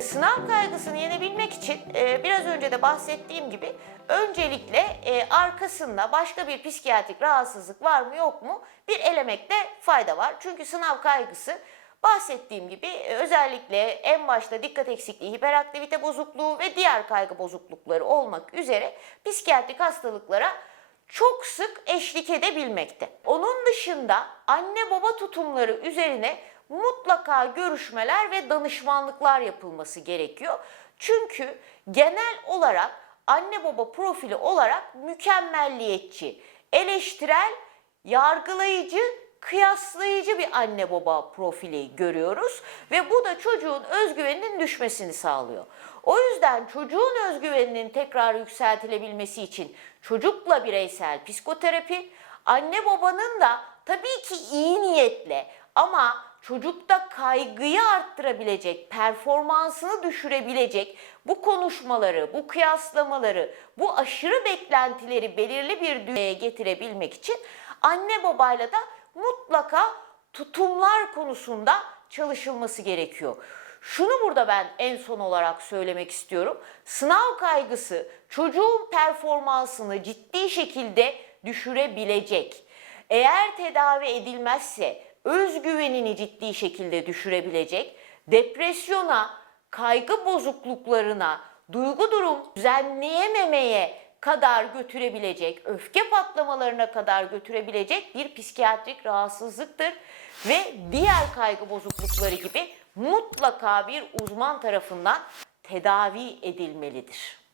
Sınav kaygısını yenebilmek için e, biraz önce de bahsettiğim gibi öncelikle e, arkasında başka bir psikiyatrik rahatsızlık var mı yok mu bir elemekte fayda var. Çünkü sınav kaygısı bahsettiğim gibi e, özellikle en başta dikkat eksikliği, hiperaktivite bozukluğu ve diğer kaygı bozuklukları olmak üzere psikiyatrik hastalıklara çok sık eşlik edebilmekte. Onun dışında anne baba tutumları üzerine mutlaka görüşmeler ve danışmanlıklar yapılması gerekiyor. Çünkü genel olarak anne baba profili olarak mükemmelliyetçi, eleştirel, yargılayıcı, kıyaslayıcı bir anne baba profili görüyoruz ve bu da çocuğun özgüveninin düşmesini sağlıyor. O yüzden çocuğun özgüveninin tekrar yükseltilebilmesi için çocukla bireysel psikoterapi, anne babanın da tabii ki iyi niyetle ama çocukta kaygıyı arttırabilecek, performansını düşürebilecek bu konuşmaları, bu kıyaslamaları, bu aşırı beklentileri belirli bir düzeye getirebilmek için anne babayla da mutlaka tutumlar konusunda çalışılması gerekiyor. Şunu burada ben en son olarak söylemek istiyorum. Sınav kaygısı çocuğun performansını ciddi şekilde düşürebilecek. Eğer tedavi edilmezse özgüvenini ciddi şekilde düşürebilecek, depresyona, kaygı bozukluklarına, duygu durum düzenleyememeye kadar götürebilecek, öfke patlamalarına kadar götürebilecek bir psikiyatrik rahatsızlıktır ve diğer kaygı bozuklukları gibi mutlaka bir uzman tarafından tedavi edilmelidir.